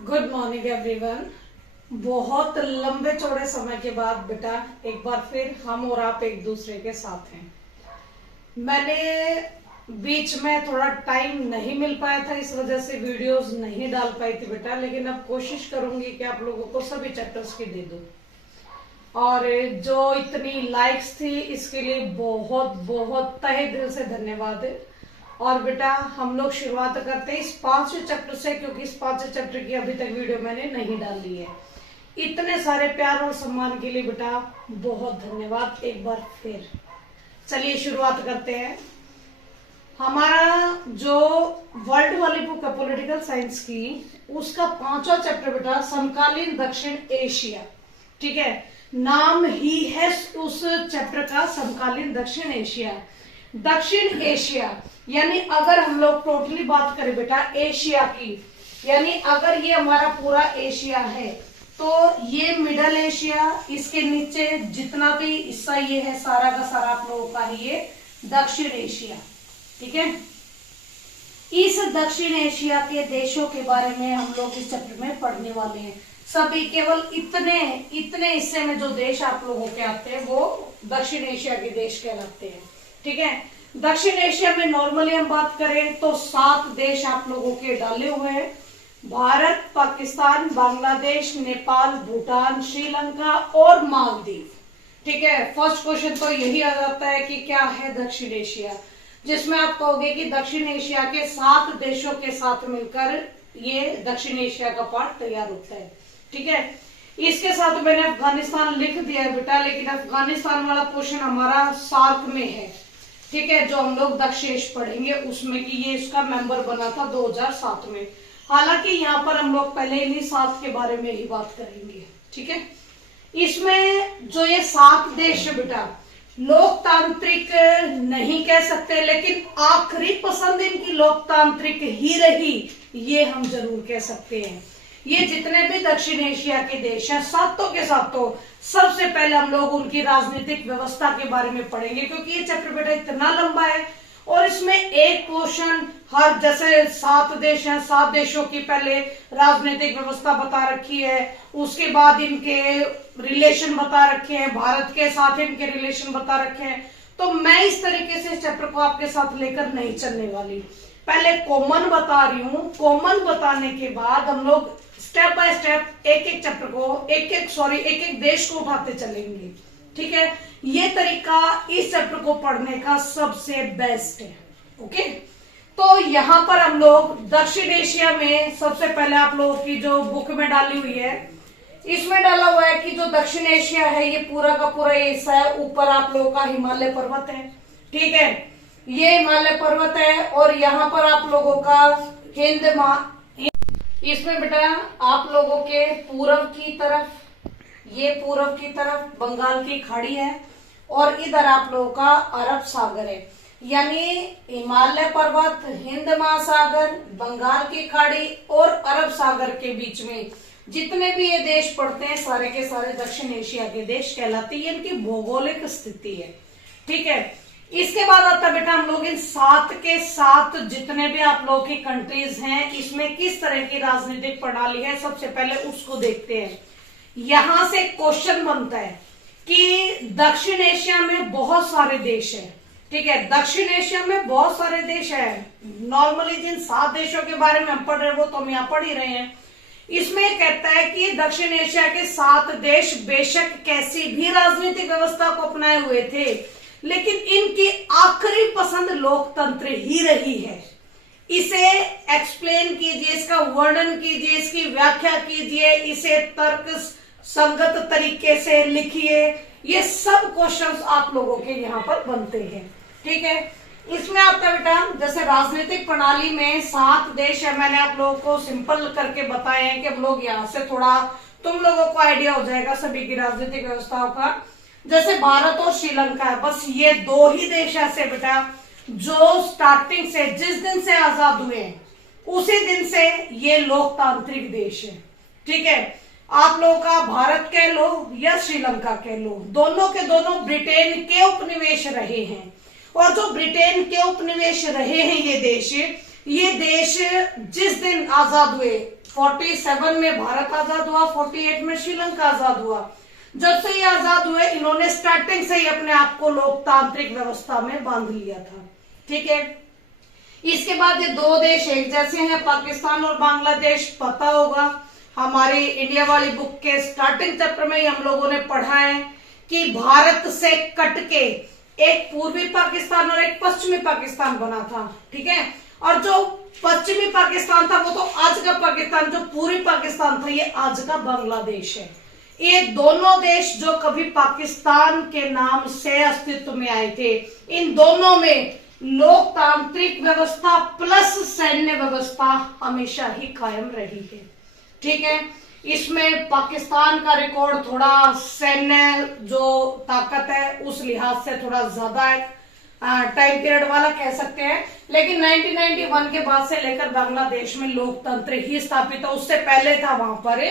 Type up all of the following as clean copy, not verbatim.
Good morning everyone. बहुत लंबे चौड़े समय के बाद बेटा एक बार फिर हम और आप एक दूसरे के साथ हैं। मैंने बीच में थोड़ा टाइम नहीं मिल पाया था, इस वजह से वीडियोस नहीं डाल पाई थी बेटा, लेकिन अब कोशिश करूंगी कि आप लोगों को सभी चैप्टर्स की दे दूं। और जो इतनी लाइक्स थी इसके लिए बहुत बहुत तहे दिल से धन्यवाद है। और बेटा हम लोग शुरुआत करते हैं इस 5वें चैप्टर से, क्योंकि इस 5वें चैप्टर की अभी तक वीडियो मैंने नहीं डाली है। इतने सारे प्यार और सम्मान के लिए बेटा बहुत धन्यवाद एक बार फिर। चलिए शुरुआत करते हैं। हमारा जो वर्ल्ड वाली बुक है पॉलिटिकल साइंस की, उसका 5वां चैप्टर बेटा समकालीन दक्षिण एशिया। ठीक है, नाम ही है उस चैप्टर का समकालीन दक्षिण एशिया। दक्षिण एशिया यानी अगर हम लोग टोटली बात करें बेटा एशिया की, यानी अगर ये हमारा पूरा एशिया है तो ये मिडल एशिया, इसके नीचे जितना भी हिस्सा ये है सारा का सारा आप लोगों का ही ये दक्षिण एशिया। ठीक है, इस दक्षिण एशिया के देशों के बारे में हम लोग इस चैप्टर में पढ़ने वाले हैं। सभी केवल इतने हिस्से में जो देश आप लोगों के आते हैं वो दक्षिण एशिया के देश कहलाते हैं। ठीक है, दक्षिण एशिया में नॉर्मली हम बात करें तो 7 देश आप लोगों के डाले हुए हैं। भारत, पाकिस्तान, बांग्लादेश, नेपाल, भूटान, श्रीलंका और मालदीव। ठीक है, फर्स्ट क्वेश्चन तो यही आ जाता है कि क्या है दक्षिण एशिया, जिसमें आप कहोगे कि दक्षिण एशिया के 7 देशों के साथ मिलकर ये दक्षिण एशिया का पार्ट तैयार होता है। ठीक है, इसके साथ मैंने अफगानिस्तान लिख दिया है बेटा, लेकिन अफगानिस्तान वाला पोर्शन हमारा सार्क में है। ठीक है, जो हम लोग दक्षेश पढ़ेंगे उसमें कि ये इसका मेंबर बना था 2007 में। हालांकि यहाँ पर हम लोग पहले इन्हीं 7 के बारे में ही बात करेंगे। ठीक है, इसमें जो ये 7 देश है बेटा लोकतांत्रिक नहीं कह सकते, लेकिन आखिरी पसंद इनकी लोकतांत्रिक ही रही ये हम जरूर कह सकते हैं। ये जितने भी दक्षिण एशिया के देश हैं सातों के सातों, सबसे पहले हम लोग उनकी राजनीतिक व्यवस्था के बारे में पढ़ेंगे, क्योंकि ये चैप्टर बेटा इतना लंबा है और इसमें एक क्वेश्चन हर, जैसे 7 देश हैं, 7 देशों की पहले राजनीतिक व्यवस्था बता रखी है, उसके बाद इनके रिलेशन बता रखे हैं, भारत के साथ इनके रिलेशन बता रखे हैं। तो मैं इस तरीके से इस चैप्टर को आपके साथ लेकर नहीं चलने वाली, पहले कॉमन बता रही हूँ। कॉमन बताने के बाद हम लोग स्टेप बाय स्टेप एक एक चैप्टर को एक एक देश को उठाते चलेंगे। ठीक है, ये तरीका इस चैप्टर को पढ़ने का सबसे बेस्ट है। ओके, तो यहाँ पर हम लोग दक्षिण एशिया में सबसे पहले आप लोगों की जो बुक में डाली हुई है इसमें डाला हुआ है कि जो दक्षिण एशिया है ये पूरा का पूरा हिस्सा है। ऊपर आप लोगों का हिमालय पर्वत है। ठीक है, ये हिमालय पर्वत है और यहाँ पर आप लोगों का इसमें बेटा आप लोगों के पूर्व की तरफ बंगाल की खाड़ी है और इधर आप लोगों का अरब सागर है। यानी हिमालय पर्वत, हिंद महासागर, बंगाल की खाड़ी और अरब सागर के बीच में जितने भी ये देश पड़ते हैं सारे के सारे दक्षिण एशिया के देश कहलाते हैं। इनकी भौगोलिक स्थिति है। ठीक है, इसके बाद आता है बेटा हम लोग इन 7 के 7 जितने भी आप लोगों की कंट्रीज हैं इसमें किस तरह की राजनीतिक प्रणाली है, सबसे पहले उसको देखते हैं। यहां से क्वेश्चन बनता है कि दक्षिण एशिया में बहुत सारे देश हैं। ठीक है, दक्षिण एशिया में बहुत सारे देश हैं। नॉर्मली जिन 7 देशों के बारे में हम पढ़ रहे हैं वो तो हम यहाँ पढ़ ही रहे हैं। इसमें कहता है कि दक्षिण एशिया के 7 देश बेशक कैसी भी राजनीतिक व्यवस्था को अपनाए हुए थे, लेकिन इनकी आखिरी पसंद लोकतंत्र ही रही है। इसे एक्सप्लेन कीजिए, इसका वर्णन कीजिए, इसकी व्याख्या कीजिए, इसे तर्क संगत तरीके से लिखिए। ये सब क्वेश्चंस आप लोगों के यहाँ पर बनते हैं। ठीक है, इसमें आता है बेटा जैसे राजनीतिक प्रणाली में 7 देश है। मैंने आप लोगों को सिंपल करके बताए हैं कि हम लोग यहाँ से थोड़ा तुम लोगों को आइडिया हो जाएगा सभी की राजनीतिक व्यवस्थाओं का। जैसे भारत और श्रीलंका है, बस ये 2 ही देश ऐसे बेटा जो स्टार्टिंग से जिस दिन से आजाद हुए उसी दिन से ये लोकतांत्रिक देश है। ठीक है, आप लोगों का भारत कह लो या श्रीलंका कह लो, दोनों के दोनों ब्रिटेन के उपनिवेश रहे हैं। और जो ब्रिटेन के उपनिवेश रहे हैं ये देश जिस दिन आजाद हुए 47 में भारत आजाद हुआ, 48 में श्रीलंका आजाद हुआ। जब से ये आजाद हुए इन्होंने स्टार्टिंग से ही अपने आप को लोकतांत्रिक व्यवस्था में बांध लिया था। ठीक है, इसके बाद ये दो देश एक जैसे हैं, पाकिस्तान और बांग्लादेश। पता होगा हमारी इंडिया वाली बुक के स्टार्टिंग चैप्टर में ही हम लोगों ने पढ़ा है कि भारत से कट के एक पूर्वी पाकिस्तान और एक पश्चिमी पाकिस्तान बना था। ठीक है, और जो पश्चिमी पाकिस्तान था वो तो आज का पाकिस्तान, जो पूर्वी पाकिस्तान था ये आज का बांग्लादेश है। ये दोनों देश जो कभी पाकिस्तान के नाम से अस्तित्व में आए थे, इन दोनों में लोकतांत्रिक व्यवस्था प्लस सैन्य व्यवस्था हमेशा ही कायम रही है। ठीक है, इसमें पाकिस्तान का रिकॉर्ड थोड़ा सैन्य जो ताकत है उस लिहाज से थोड़ा ज्यादा है, टाइम पीरियड वाला कह सकते हैं। लेकिन 1991 के बाद से लेकर बांग्लादेश में लोकतंत्र ही स्थापित है, उससे पहले था वहां पर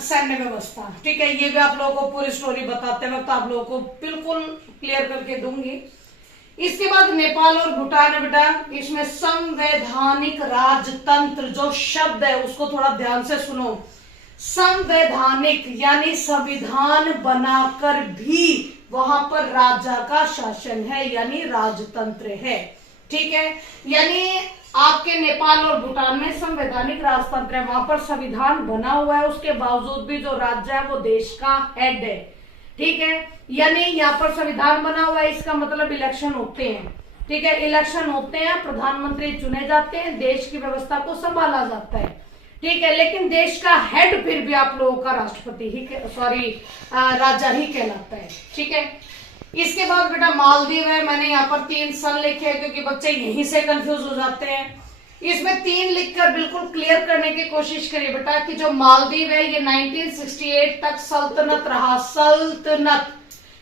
सैन्य व्यवस्था। ठीक है, ये भी आप लोगों को पूरी स्टोरी बताते वक्त आप लोगों को बिल्कुल क्लियर करके दूंगी। इसके बाद नेपाल और भूटान है बेटा, इसमें संवैधानिक राजतंत्र जो शब्द है उसको थोड़ा ध्यान से सुनो। संवैधानिक यानी संविधान बनाकर भी वहां पर राजा का शासन है, यानी राजतंत्र है। ठीक है, यानी आपके नेपाल और भूटान में संवैधानिक राजतंत्र है, वहां पर संविधान बना हुआ है, उसके बावजूद भी जो राज्य है वो देश का हेड है। ठीक है, यानी यहाँ पर संविधान बना हुआ है, इसका मतलब इलेक्शन होते हैं। ठीक है, इलेक्शन होते हैं, प्रधानमंत्री चुने जाते हैं, देश की व्यवस्था को संभाला जाता है। ठीक है, लेकिन देश का हेड फिर भी आप लोगों का राष्ट्रपति ही राजा ही कहलाता है। ठीक है, इसके बाद बेटा मालदीव है। मैंने यहाँ पर 3 सन लिखे हैं क्योंकि बच्चे यहीं से कंफ्यूज हो जाते हैं। इसमें 3 लिखकर बिल्कुल क्लियर करने की कोशिश करिए बेटा कि जो मालदीव है ये 1968 तक सल्तनत रहा। सल्तनत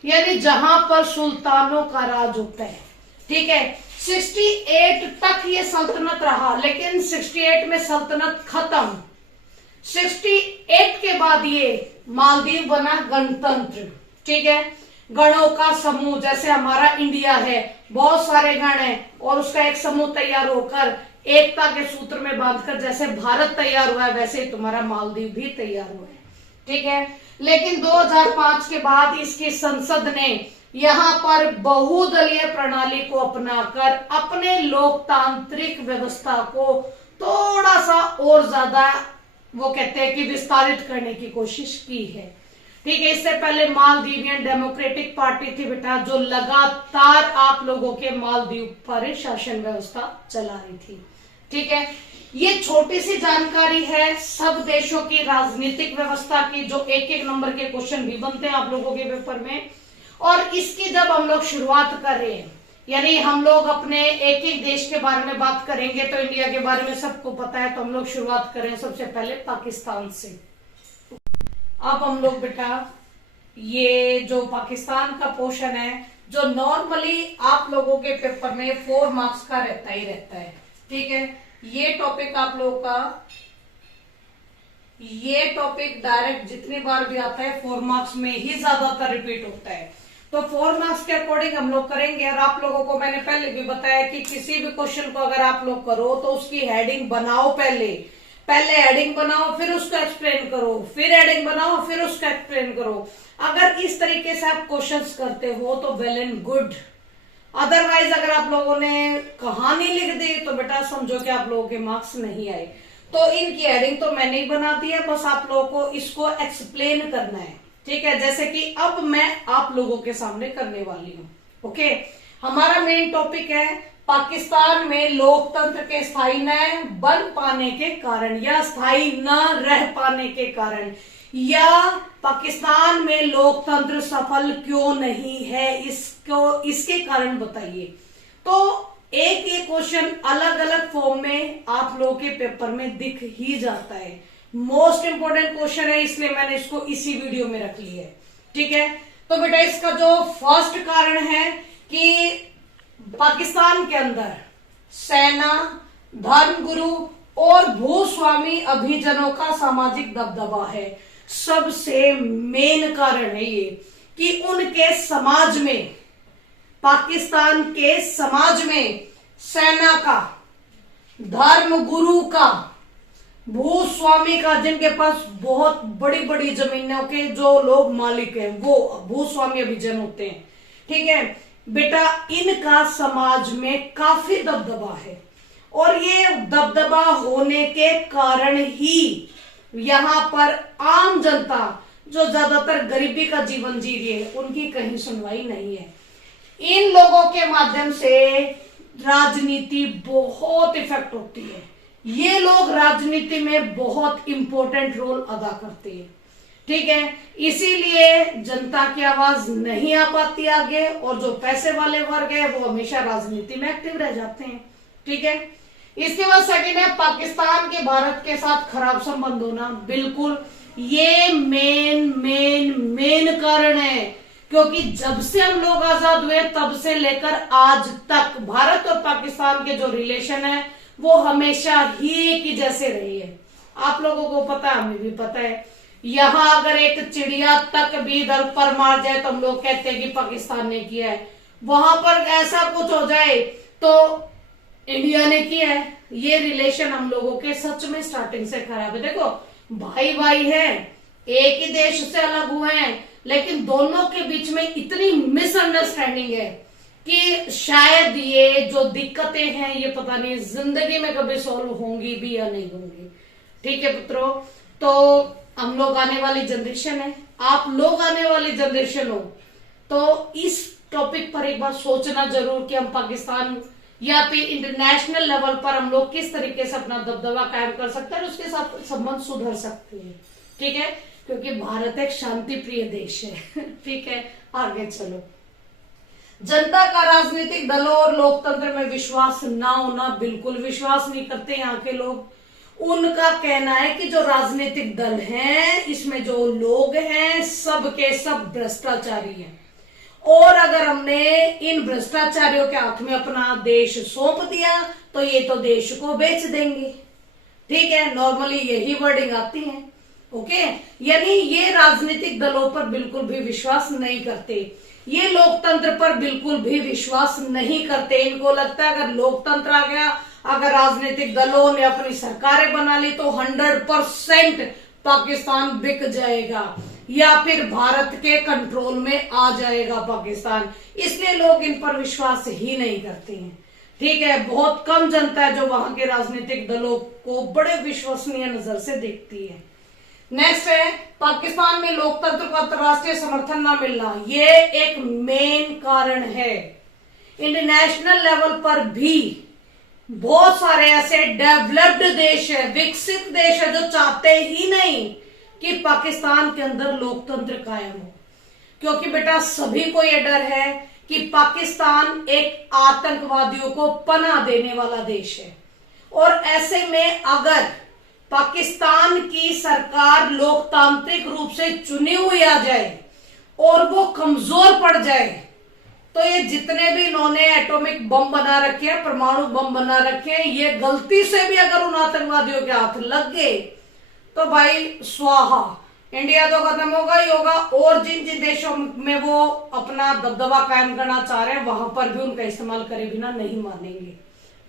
यानी जहां पर सुल्तानों का राज होता है। ठीक है, 68 तक ये सल्तनत रहा, लेकिन 68 में सल्तनत खत्म। 68 के बाद ये मालदीव बना गणतंत्र। ठीक है, गणों का समूह, जैसे हमारा इंडिया है बहुत सारे गण हैं और उसका एक समूह तैयार होकर एकता के सूत्र में बांधकर जैसे भारत तैयार हुआ है वैसे ही तुम्हारा मालदीव भी तैयार हुआ है। ठीक है, लेकिन 2005 के बाद इसकी संसद ने यहाँ पर बहुदलीय प्रणाली को अपनाकर अपने लोकतांत्रिक व्यवस्था को थोड़ा सा और ज्यादा वो कहते हैं कि विस्तारित करने की कोशिश की है। ठीक है, इससे पहले मालदीवियन डेमोक्रेटिक पार्टी थी बेटा जो लगातार आप लोगों के मालदीव पर शासन व्यवस्था चला रही थी। ठीक है, ये छोटी सी जानकारी है सब देशों की राजनीतिक व्यवस्था की, जो एक नंबर के क्वेश्चन भी बनते हैं आप लोगों के पेपर में। और इसकी जब हम लोग शुरुआत कर रहे हैं, यानी हम लोग अपने एक देश के बारे में बात करेंगे तो इंडिया के बारे में सबको पता है, तो हम लोग शुरुआत करें सबसे पहले पाकिस्तान से। अब हम लोग बेटा ये जो पाकिस्तान का पोर्शन है जो नॉर्मली आप लोगों के पेपर में 4 मार्क्स का रहता ही रहता है। ठीक है, ये टॉपिक आप लोगों का ये टॉपिक डायरेक्ट जितनी बार भी आता है 4 मार्क्स में ही ज्यादातर रिपीट होता है, तो 4 मार्क्स के अकॉर्डिंग हम लोग करेंगे। और आप लोगों को मैंने पहले भी बताया कि किसी भी क्वेश्चन को अगर आप लोग करो तो उसकी हेडिंग बनाओ, पहले हेडिंग बनाओ फिर उसको एक्सप्लेन करो, फिर हेडिंग बनाओ फिर उसको एक्सप्लेन करो। अगर इस तरीके से आप क्वेश्चंस करते हो तो वेल एंड गुड। अदरवाइज अगर आप लोगों ने कहानी लिख दी तो बेटा समझो कि आप लोगों के मार्क्स नहीं आए। तो इनकी हेडिंग तो मैंने ही बना दी है, बस आप लोगों को इसको एक्सप्लेन करना है। ठीक है, जैसे कि अब मैं आप लोगों के सामने करने वाली हूँ। ओके, हमारा मेन टॉपिक है पाकिस्तान में लोकतंत्र के स्थायी न बन पाने के कारण या स्थायी न रह पाने के कारण, या पाकिस्तान में लोकतंत्र सफल क्यों नहीं है, इसके कारण बताइए। तो एक ये क्वेश्चन अलग अलग फॉर्म में आप लोगों के पेपर में दिख ही जाता है। मोस्ट इंपोर्टेंट क्वेश्चन है, इसलिए मैंने इसको इसी वीडियो में रख लिया है। ठीक है, तो बेटा इसका जो फर्स्ट कारण है कि पाकिस्तान के अंदर सेना, धर्मगुरु और भूस्वामी अभिजनों का सामाजिक दबदबा है। सबसे मेन कारण है ये कि उनके समाज में, पाकिस्तान के समाज में सेना का, धर्मगुरु का, भूस्वामी का, जिनके पास बहुत बड़ी बड़ी जमीनों के जो लोग मालिक हैं वो भूस्वामी अभिजन होते हैं। ठीक है बेटा, इनका समाज में काफी दबदबा है और ये दबदबा होने के कारण ही यहाँ पर आम जनता जो ज्यादातर गरीबी का जीवन जी रही है उनकी कहीं सुनवाई नहीं है। इन लोगों के माध्यम से राजनीति बहुत इफेक्ट होती है। ये लोग राजनीति में बहुत इंपॉर्टेंट रोल अदा करते हैं। ठीक है, इसीलिए जनता की आवाज नहीं आ पाती आगे और जो पैसे वाले वर्ग है वो हमेशा राजनीति में एक्टिव रह जाते हैं। ठीक है, इसके बाद सेकंड है पाकिस्तान के भारत के साथ खराब संबंध होना। बिल्कुल ये मेन कारण है, क्योंकि जब से हम लोग आजाद हुए तब से लेकर आज तक भारत और पाकिस्तान के जो रिलेशन है वो हमेशा ही एक ही जैसे रही है। आप लोगों को पता है, हमें भी पता है। यहाँ अगर एक चिड़िया तक भी इधर पर मार जाए तो हम लोग कहते हैं कि पाकिस्तान ने किया है, वहां पर ऐसा कुछ हो जाए तो इंडिया ने किया है। ये रिलेशन हम लोगों के सच में स्टार्टिंग से खराब है। देखो भाई भाई है, एक ही देश से अलग हुए हैं, लेकिन दोनों के बीच में इतनी मिसअंडरस्टैंडिंग है कि शायद ये जो दिक्कतें हैं ये पता नहीं जिंदगी में कभी सॉल्व होंगी भी या नहीं होंगी। ठीक है पुत्रों, तो हम लोग आने वाली जनरेशन है, आप लोग आने वाली जनरेशन हो, तो इस टॉपिक पर एक बार सोचना जरूर कि हम पाकिस्तान या फिर इंटरनेशनल लेवल पर हम लोग किस तरीके से अपना दबदबा कायम कर सकते हैं और उसके साथ संबंध सुधर सकते हैं। ठीक है, क्योंकि भारत एक शांति प्रिय देश है। ठीक है, आगे चलो। जनता का राजनीतिक दलों और लोकतंत्र में विश्वास ना होना, बिल्कुल विश्वास नहीं करते यहाँ के लोग। उनका कहना है कि जो राजनीतिक दल हैं इसमें जो लोग हैं सब के सब भ्रष्टाचारी हैं और अगर हमने इन भ्रष्टाचारियों के हाथ में अपना देश सौंप दिया तो ये तो देश को बेच देंगे। ठीक है, नॉर्मली यही वर्डिंग आती है। ओके, यानी ये राजनीतिक दलों पर बिल्कुल भी विश्वास नहीं करते, ये लोकतंत्र पर बिल्कुल भी विश्वास नहीं करते। इनको लगता है अगर लोकतंत्र आ गया, अगर राजनीतिक दलों ने अपनी सरकारें बना ली तो 100% पाकिस्तान बिक जाएगा या फिर भारत के कंट्रोल में आ जाएगा पाकिस्तान, इसलिए लोग इन पर विश्वास ही नहीं करते हैं। ठीक है, बहुत कम जनता है जो वहां के राजनीतिक दलों को बड़े विश्वसनीय नजर से देखती है। नेक्स्ट है पाकिस्तान में लोकतंत्र को अंतर्राष्ट्रीय समर्थन न मिलना, ये एक मेन कारण है। इंटरनेशनल लेवल पर भी बहुत सारे ऐसे डेवलप्ड देश है, विकसित देश है जो चाहते ही नहीं कि पाकिस्तान के अंदर लोकतंत्र कायम हो, क्योंकि बेटा सभी को यह डर है कि पाकिस्तान एक आतंकवादियों को पनाह देने वाला देश है और ऐसे में अगर पाकिस्तान की सरकार लोकतांत्रिक रूप से चुनी हुई आ जाए और वो कमजोर पड़ जाए तो ये जितने भी इन्होंने एटॉमिक बम बना रखे हैं, परमाणु बम बना रखे हैं, ये गलती से भी अगर उन आतंकवादियों के हाथ लग गए तो भाई स्वाहा, इंडिया तो खत्म होगा ही होगा और जिन जिन देशों में वो अपना दबदबा कायम करना चाह रहे हैं वहां पर भी उनका इस्तेमाल करे बिना नहीं मानेंगे।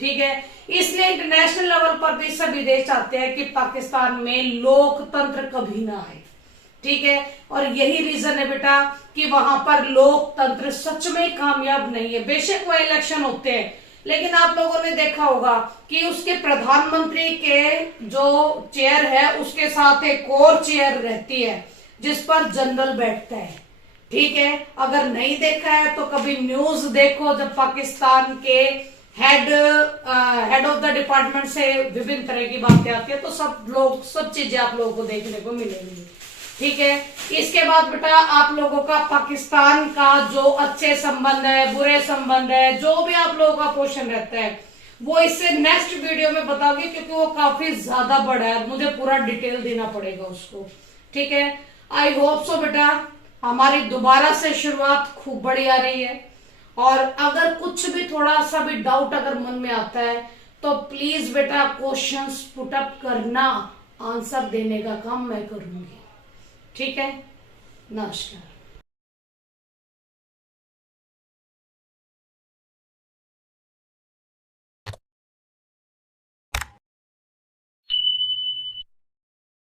ठीक है, इसलिए इंटरनेशनल लेवल पर भी सभी देश चाहते हैं कि पाकिस्तान में लोकतंत्र कभी ना आए। ठीक है, और यही रीजन है बेटा कि वहां पर लोकतंत्र सच में कामयाब नहीं है। बेशक वह इलेक्शन होते हैं लेकिन आप लोगों ने देखा होगा कि उसके प्रधानमंत्री के जो चेयर है उसके साथ एक और चेयर रहती है जिस पर जनरल बैठता है। ठीक है, अगर नहीं देखा है तो कभी न्यूज देखो, जब पाकिस्तान के हेड ऑफ द डिपार्टमेंट से विभिन्न तरह की बातें आती है तो सब चीजें आप लोगों को देखने को मिलेंगी। ठीक है, इसके बाद बेटा आप लोगों का पाकिस्तान का जो अच्छे संबंध है, बुरे संबंध है, जो भी आप लोगों का क्वेश्चन रहता है वो इससे नेक्स्ट वीडियो में बताऊंगी क्योंकि वो काफी ज्यादा बड़ा है, मुझे पूरा डिटेल देना पड़ेगा उसको। ठीक है, आई होप सो बेटा हमारी दोबारा से शुरुआत खूब बड़ी आ रही है और अगर कुछ भी थोड़ा सा भी डाउट अगर मन में आता है तो प्लीज बेटा क्वेश्चंस पुट अप करना, आंसर देने का काम मैं करूंगी। ठीक है, नमस्कार।